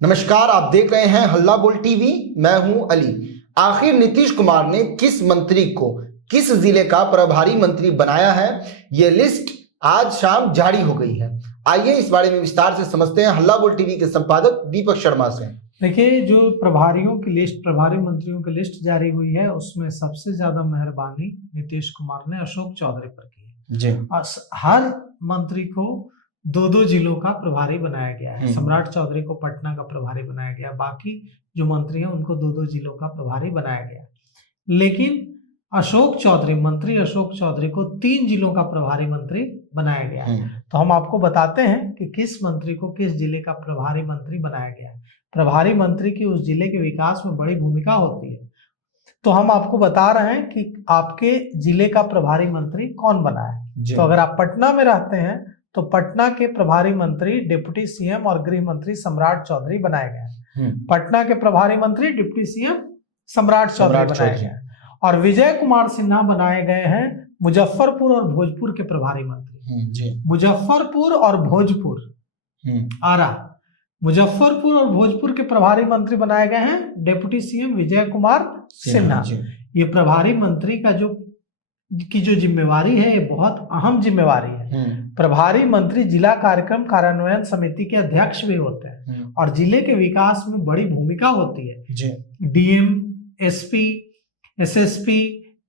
नमस्कार, आप देख रहे हैं हल्ला बोल टीवी। मैं हूं अली। आखिर नीतीश कुमार ने किस मंत्री को किस जिले का प्रभारी मंत्री बनाया है, ये लिस्ट आज शाम जारी हो गई है। आइए इस बारे में विस्तार से समझते हैं हल्ला बोल टीवी के संपादक दीपक शर्मा से। देखिए, जो प्रभारियों की लिस्ट, प्रभारी मंत्रियों की लिस्ट जारी हुई है, उसमें सबसे ज्यादा मेहरबानी नीतीश कुमार ने अशोक चौधरी पर की है जी। हर मंत्री को दो दो जिलों का प्रभारी बनाया गया है। सम्राट चौधरी को पटना का प्रभारी बनाया गया, बाकी जो मंत्री हैं उनको दो दो जिलों का प्रभारी बनाया गया। लेकिन अशोक चौधरी, मंत्री अशोक चौधरी को 3 जिलों का प्रभारी मंत्री बनाया गया है। तो हम आपको बताते हैं कि किस मंत्री को किस जिले का प्रभारी मंत्री बनाया गया है। प्रभारी मंत्री की उस जिले के विकास में बड़ी भूमिका होती है। तो हम आपको बता रहे हैं कि आपके जिले का प्रभारी मंत्री कौन बना है। तो अगर आप पटना में रहते हैं तो पटना के प्रभारी मंत्री डिप्टी सीएम और गृह मंत्री सम्राट चौधरी बनाए गए हैं। पटना के प्रभारी मंत्री डिप्टी सीएम सम्राट चौधरी बनाए गए हैं। और विजय कुमार सिन्हा बनाए गए हैं मुजफ्फरपुर और भोजपुर के प्रभारी मंत्री। मुजफ्फरपुर और भोजपुर, आरा, मुजफ्फरपुर और भोजपुर के प्रभारी मंत्री बनाए गए हैं डिप्टी सीएम विजय कुमार सिन्हा। ये प्रभारी मंत्री का जो जिम्मेवारी है, ये बहुत अहम जिम्मेवारी है। प्रभारी मंत्री जिला कार्यक्रम कार्यान्वयन समिति के अध्यक्ष भी होते हैं और जिले के विकास में बड़ी भूमिका होती है। डीएम, एसपी, एसएसपी,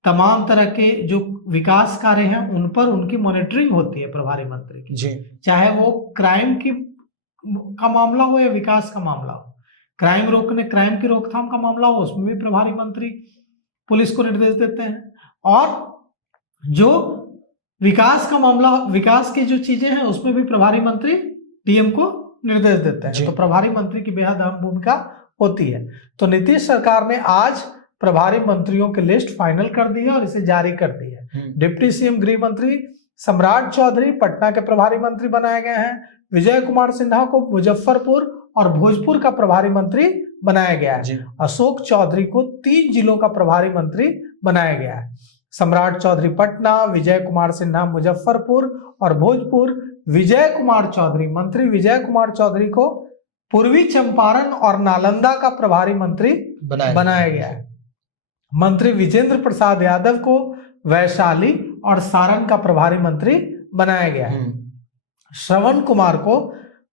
तमाम तरह के जो विकास कार्य हैं उन पर उनकी मॉनिटरिंग होती है प्रभारी मंत्री की। चाहे वो क्राइम का मामला हो या विकास का मामला हो, क्राइम की रोकथाम का मामला हो, उसमें भी प्रभारी मंत्री पुलिस को निर्देश देते हैं। और जो विकास का मामला, विकास की जो चीजें हैं उसमें भी प्रभारी मंत्री डीएम को निर्देश देते हैं। तो प्रभारी मंत्री की बेहद अहम भूमिका होती है। तो नीतीश सरकार ने आज प्रभारी मंत्रियों की लिस्ट फाइनल कर दी है और इसे जारी कर दी है। डिप्टी सीएम गृह मंत्री सम्राट चौधरी पटना के प्रभारी मंत्री बनाए गए हैं। विजय कुमार सिन्हा को मुजफ्फरपुर और भोजपुर का प्रभारी मंत्री बनाया गया है। अशोक चौधरी को 3 जिलों का प्रभारी मंत्री बनाया गया है। सम्राट चौधरी पटना, विजय कुमार सिन्हा मुजफ्फरपुर और भोजपुर। विजय कुमार चौधरी, मंत्री विजय कुमार चौधरी को पूर्वी चंपारण और नालंदा का प्रभारी मंत्री बनाया गया है। मंत्री विजेंद्र प्रसाद यादव को वैशाली और सारण का प्रभारी मंत्री बनाया गया है। श्रवण कुमार को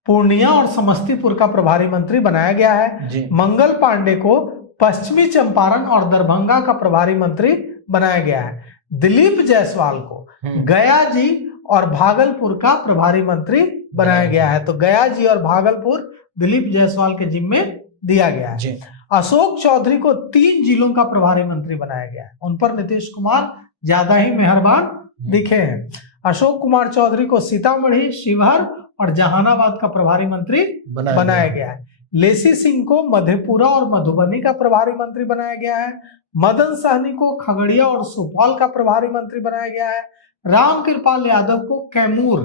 पूर्णिया और समस्तीपुर का प्रभारी मंत्री बनाया गया है। मंगल पांडे को पश्चिमी चंपारण और दरभंगा का प्रभारी मंत्री बनाया गया है। दिलीप जायसवाल को गया जी और भागलपुर का प्रभारी मंत्री बनाया गया है। तो गया जी और भागलपुर दिलीप जायसवाल के जिम्मे दिया गया है। अशोक चौधरी को 3 जिलों का प्रभारी मंत्री बनाया गया है। उन पर नीतीश कुमार ज्यादा ही मेहरबान दिखे हैं। अशोक कुमार चौधरी को सीतामढ़ी, शिवहर और जहानाबाद का प्रभारी मंत्री बनाया गया है। लेसी सिंह को मधेपुरा और मधुबनी का प्रभारी मंत्री बनाया गया है। मदन सहनी को खगड़िया और सुपौल का प्रभारी मंत्री बनाया गया है। रामकृपाल यादव को कैमूर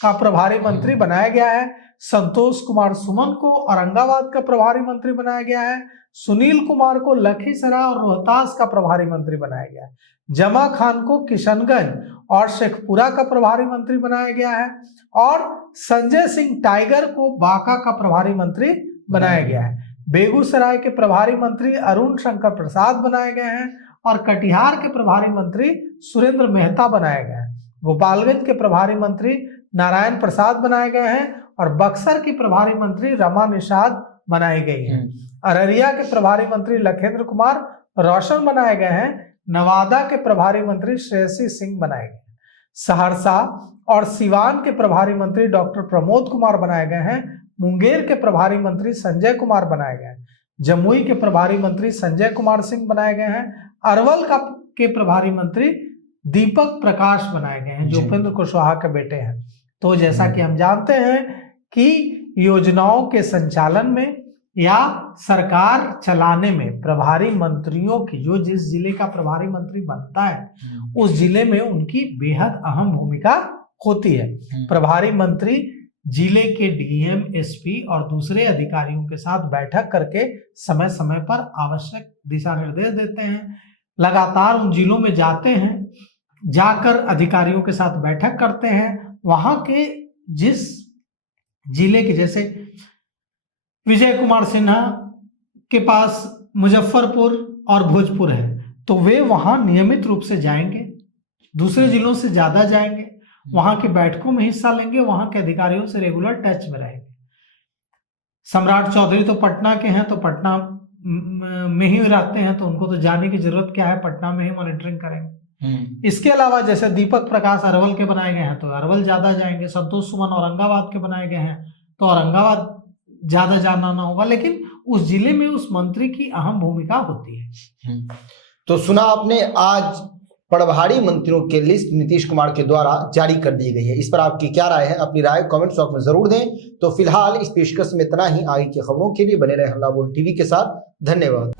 का प्रभारी मंत्री बनाया गया है। संतोष कुमार सुमन को औरंगाबाद का प्रभारी मंत्री बनाया गया है। सुनील कुमार को लखीसराय और रोहतास का प्रभारी मंत्री बनाया गया है। जमा खान को किशनगंज और शेखपुरा का प्रभारी मंत्री बनाया गया है। और संजय सिंह टाइगर को बांका का प्रभारी मंत्री बनाया गया है। बेगूसराय के प्रभारी मंत्री अरुण शंकर प्रसाद बनाए गए हैं और कटिहार के प्रभारी मंत्री सुरेंद्र मेहता बनाए गए हैं। गोपालगंज के प्रभारी मंत्री नारायण प्रसाद बनाए गए हैं और बक्सर की प्रभारी मंत्री रमा निषाद बनाई गई है। अररिया के प्रभारी मंत्री लखेंद्र कुमार रोशन बनाए गए हैं। नवादा के प्रभारी मंत्री श्रेयसी सिंह बनाए गए। सहरसा और सिवान के प्रभारी मंत्री डॉक्टर प्रमोद कुमार बनाए गए हैं। मुंगेर के प्रभारी मंत्री संजय कुमार बनाए गए हैं। जमुई के प्रभारी मंत्री संजय कुमार सिंह बनाए गए हैं। अरवल के प्रभारी मंत्री दीपक प्रकाश बनाए गए हैं, जो उपेंद्र कुशवाहा के बेटे हैं। तो जैसा कि हम जानते हैं कि योजनाओं के संचालन में या सरकार चलाने में प्रभारी मंत्रियों की, जो जिस जिले का प्रभारी मंत्री बनता है उस जिले में उनकी बेहद अहम भूमिका होती है। प्रभारी मंत्री जिले के डीएम, एसपी और दूसरे अधिकारियों के साथ बैठक करके समय समय पर आवश्यक दिशा निर्देश देते हैं। लगातार उन जिलों में जाते हैं, जाकर अधिकारियों के साथ बैठक करते हैं। वहां के जिस जिले के, जैसे विजय कुमार सिन्हा के पास मुजफ्फरपुर और भोजपुर है, तो वे वहां नियमित रूप से जाएंगे, दूसरे जिलों से ज्यादा जाएंगे, वहां की बैठकों में हिस्सा लेंगे, वहां के अधिकारियों से रेगुलर टच में रहेंगे। सम्राट चौधरी तो पटना के हैं, तो पटना में ही रहते हैं, तो उनको तो जाने की जरूरत क्या है, पटना में ही मॉनिटरिंग करेंगे। इसके अलावा जैसे दीपक प्रकाश अरवल के बनाए गए हैं, तो अरवल ज्यादा जाएंगे। संतोष सुमन औरंगाबाद के बनाए गए हैं, तो औरंगाबाद ज्यादा जाना ना होगा, लेकिन उस जिले में उस मंत्री की अहम भूमिका होती है। तो सुना आपने, आज प्रभारी मंत्रियों की लिस्ट नीतीश कुमार के द्वारा जारी कर दी गई है। इस पर आपकी क्या राय है? अपनी राय कमेंट बॉक्स में जरूर दें। तो फिलहाल इस पेशकश में इतना ही। आगे की खबरों के लिए बने रहे हल्ला बोल टीवी के साथ। धन्यवाद।